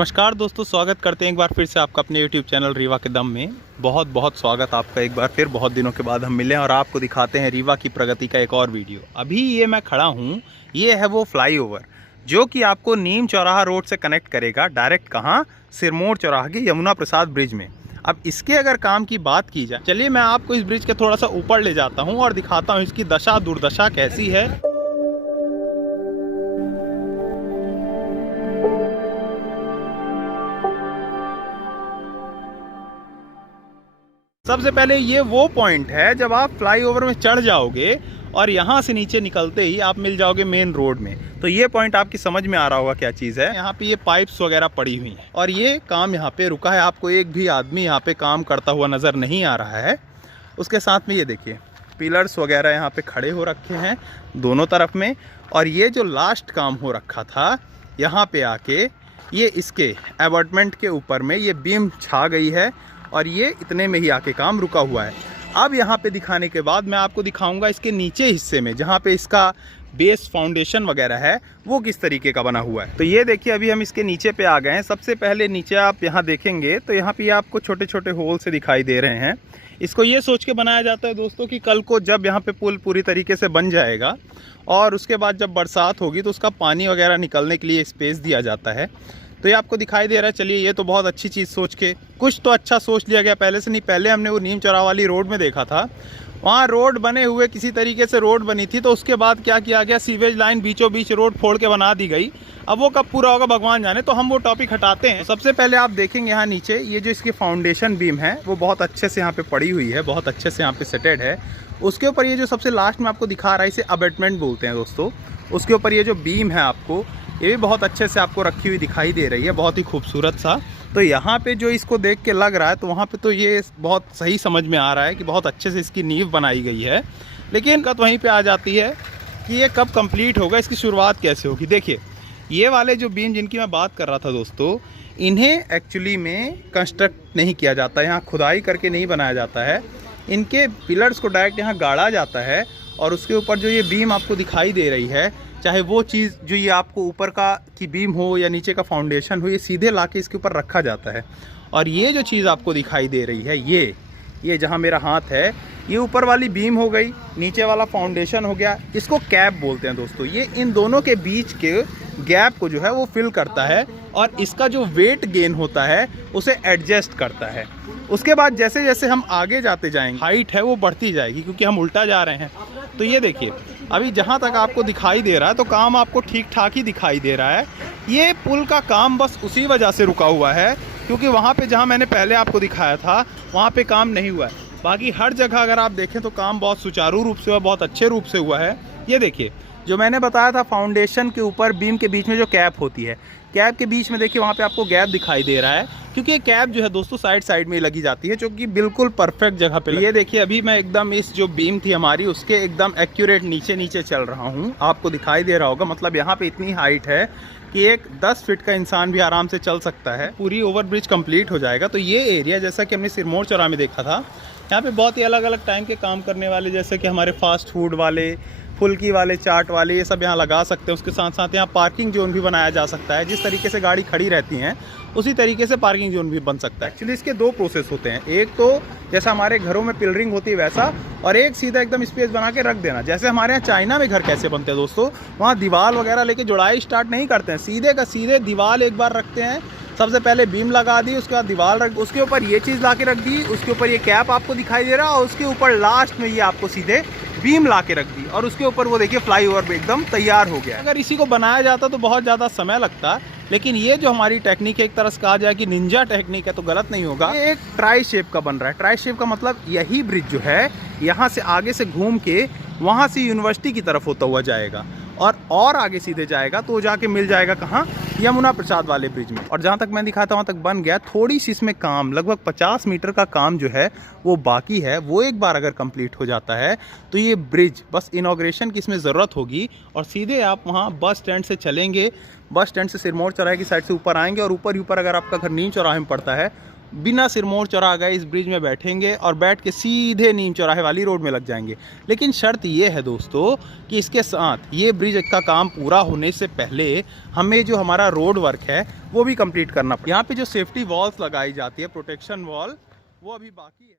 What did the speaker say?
नमस्कार दोस्तों, स्वागत करते हैं एक बार फिर से आपका अपने YouTube चैनल रीवा के दम में। बहुत बहुत स्वागत आपका एक बार फिर। बहुत दिनों के बाद हम मिले और आपको दिखाते हैं रीवा की प्रगति का एक और वीडियो। अभी ये मैं खड़ा हूँ, ये है वो फ्लाईओवर जो कि आपको नीम चौराहा रोड से कनेक्ट करेगा डायरेक्ट कहाँ, सिरमौर चौराहा के यमुना प्रसाद ब्रिज में। अब इसके अगर काम की बात की जाए, चलिए मैं आपको इस ब्रिज के थोड़ा सा ऊपर ले जाता हूँ और दिखाता हूँ इसकी दशा दुर्दशा कैसी है। सबसे पहले ये वो पॉइंट है जब आप फ्लाईओवर में चढ़ जाओगे और यहाँ से नीचे निकलते ही आप मिल जाओगे मेन रोड में। तो ये पॉइंट आपकी समझ में आ रहा होगा क्या चीज़ है। यहाँ पे ये पाइप्स वगैरह पड़ी हुई हैं और ये काम यहाँ पे रुका है। आपको एक भी आदमी यहाँ पे काम करता हुआ नज़र नहीं आ रहा है। उसके साथ में ये देखिए पिलर्स वगैरह यहाँ पे खड़े हो रखे हैं दोनों तरफ में। और ये जो लास्ट काम हो रखा था यहाँ पे आके, ये इसके एबॉटमेंट के ऊपर में ये बीम छा गई है और ये इतने में ही आके काम रुका हुआ है। अब यहाँ पे दिखाने के बाद मैं आपको दिखाऊंगा इसके नीचे हिस्से में जहाँ पे इसका बेस फाउंडेशन वगैरह है वो किस तरीके का बना हुआ है। तो ये देखिए अभी हम इसके नीचे पे आ गए हैं। सबसे पहले नीचे आप यहाँ देखेंगे तो यहाँ पे आपको छोटे छोटे होल से दिखाई दे रहे हैं। इसको ये सोच के बनाया जाता है दोस्तों कि कल को जब यहाँ पे पुल पूरी तरीके से बन जाएगा और उसके बाद जब बरसात होगी तो उसका पानी वगैरह निकलने के लिए स्पेस दिया जाता है। तो ये आपको दिखाई दे रहा है। चलिए ये तो बहुत अच्छी चीज़ सोच के, कुछ तो अच्छा सोच लिया गया पहले से। नहीं, पहले हमने वो नीम चौराहा वाली रोड में देखा था, वहाँ रोड बने हुए किसी तरीके से रोड बनी थी। तो उसके बाद क्या किया गया, सीवेज लाइन बीचों बीच रोड फोड़ के बना दी गई। अब वो कब पूरा होगा भगवान जाने। तो हम वो टॉपिक हटाते हैं। सबसे पहले आप देखेंगे यहाँ नीचे ये जो इसकी फाउंडेशन बीम है वो बहुत अच्छे से यहाँ पे पड़ी हुई है, बहुत अच्छे से यहाँ पे सेटेड है। उसके ऊपर ये जो सबसे लास्ट में आपको दिखा रहा है इसे अबेटमेंट बोलते हैं दोस्तों। उसके ऊपर ये जो बीम है आपको, ये भी बहुत अच्छे से आपको रखी हुई दिखाई दे रही है, बहुत ही खूबसूरत सा। तो यहाँ पे जो इसको देख के लग रहा है तो वहाँ पे तो ये बहुत सही समझ में आ रहा है कि बहुत अच्छे से इसकी नींव बनाई गई है। लेकिन कत वहीं पे आ जाती है कि ये कब कंप्लीट होगा, इसकी शुरुआत कैसे होगी। देखिए ये वाले जो बीम जिनकी मैं बात कर रहा था दोस्तों, इन्हें एक्चुअली में कंस्ट्रक्ट नहीं किया जाता, यहाँ खुदाई करके नहीं बनाया जाता है। इनके पिलर्स को डायरेक्ट यहाँ गाड़ा जाता है और उसके ऊपर जो ये बीम आपको दिखाई दे रही है, चाहे वो चीज़ जो ये आपको ऊपर का की बीम हो या नीचे का फाउंडेशन हो, ये सीधे लाके इसके ऊपर रखा जाता है। और ये जो चीज़ आपको दिखाई दे रही है, ये जहाँ मेरा हाथ है, ये ऊपर वाली बीम हो गई, नीचे वाला फाउंडेशन हो गया। इसको कैप बोलते हैं दोस्तों। ये इन दोनों के बीच के गैप को जो है वो फिल करता है और इसका जो वेट गेन होता है उसे एडजस्ट करता है। उसके बाद जैसे जैसे हम आगे जाते जाएंगे, हाइट है वो बढ़ती जाएगी क्योंकि हम उल्टा जा रहे हैं। तो ये देखिए अभी जहाँ तक आपको दिखाई दे रहा है तो काम आपको ठीक ठाक ही दिखाई दे रहा है। ये पुल का काम बस उसी वजह से रुका हुआ है क्योंकि वहाँ पे जहाँ मैंने पहले आपको दिखाया था वहाँ पे काम नहीं हुआ है। बाकी हर जगह अगर आप देखें तो काम बहुत सुचारू रूप से हुआ, बहुत अच्छे रूप से हुआ है। ये देखिए जो मैंने बताया था फाउंडेशन के ऊपर बीम के बीच में जो कैप होती है, कैप के बीच में देखिए वहाँ पे आपको गैप दिखाई दे रहा है क्योंकि ये कैप जो है दोस्तों साइड में लगी जाती है, जो कि बिल्कुल परफेक्ट जगह पे। ये देखिए अभी मैं एकदम इस जो बीम थी हमारी उसके एकदम एक्यूरेट नीचे चल रहा हूँ, आपको दिखाई दे रहा होगा। मतलब यहाँ पे इतनी हाइट है कि एक 10 फीट का इंसान भी आराम से चल सकता है। पूरी ओवरब्रिज कंप्लीट हो जाएगा। तो ये एरिया जैसा कि हमने सिरमौर चौराहा में देखा था, यहाँ पे बहुत ही अलग अलग टाइम के काम करने वाले, जैसे कि हमारे फास्ट फूड वाले, फुल्की वाले, चाट वाले, ये सब यहाँ लगा सकते हैं। उसके साथ साथ यहाँ पार्किंग जोन भी बनाया जा सकता है। जिस तरीके से गाड़ी खड़ी रहती हैं उसी तरीके से पार्किंग जोन भी बन सकता है। एक्चुअली इसके दो प्रोसेस होते हैं, एक तो जैसा हमारे घरों में पिलरिंग होती है वैसा, और एक सीधा एकदम स्पेस बना के रख देना। जैसे हमारे यहाँ चाइना में घर कैसे बनते हैं दोस्तों, वहाँ दीवार वगैरह लेके जुड़ाई स्टार्ट नहीं करते हैं, सीधे का सीधे दीवार एक बार रखते हैं। सबसे पहले बीम लगा दी, उसके बाद दीवार रख, उसके ऊपर ये चीज़ ला के रख दी, उसके ऊपर ये कैप आपको दिखाई दे रहा है और उसके ऊपर लास्ट में ये आपको सीधे बीम ला के रख दी और उसके ऊपर वो देखिए फ्लाईओवर भी एकदम तैयार हो गया। अगर इसी को बनाया जाता तो बहुत ज़्यादा समय लगता, लेकिन ये जो हमारी टेक्निक है एक तरह से कहा जाए कि निंजा टेक्निक है तो गलत नहीं होगा। ये एक ट्राई शेप का बन रहा है। ट्राई शेप का मतलब यही ब्रिज जो है यहाँ से आगे से घूम के वहाँ से यूनिवर्सिटी की तरफ होता हुआ जाएगा और आगे सीधे जाएगा तो जाके मिल जाएगा कहाँ, यमुना प्रसाद वाले ब्रिज में। और जहाँ तक मैं दिखाता वहाँ तक बन गया। थोड़ी सी इसमें काम, लगभग 50 मीटर का काम जो है वो बाकी है। वो एक बार अगर कंप्लीट हो जाता है तो ये ब्रिज बस इनॉग्रेशन की इसमें ज़रूरत होगी और सीधे आप वहाँ बस स्टैंड से चलेंगे, बस स्टैंड से सिरमौर चौराहे की साइड से ऊपर आएंगे और ऊपर अगर आपका घर नीम चौराहे में पड़ता है बिना सिरमौर चौराहा गए इस ब्रिज में बैठेंगे और बैठ के सीधे नीम चौराहे वाली रोड में लग जाएंगे। लेकिन शर्त ये है दोस्तों कि इसके साथ ये ब्रिज का काम पूरा होने से पहले हमें जो हमारा रोड वर्क है वो भी कंप्लीट करना पड़ेगा। यहाँ पे जो सेफ्टी वॉल्स लगाई जाती है, प्रोटेक्शन वॉल, वो अभी बाकी है।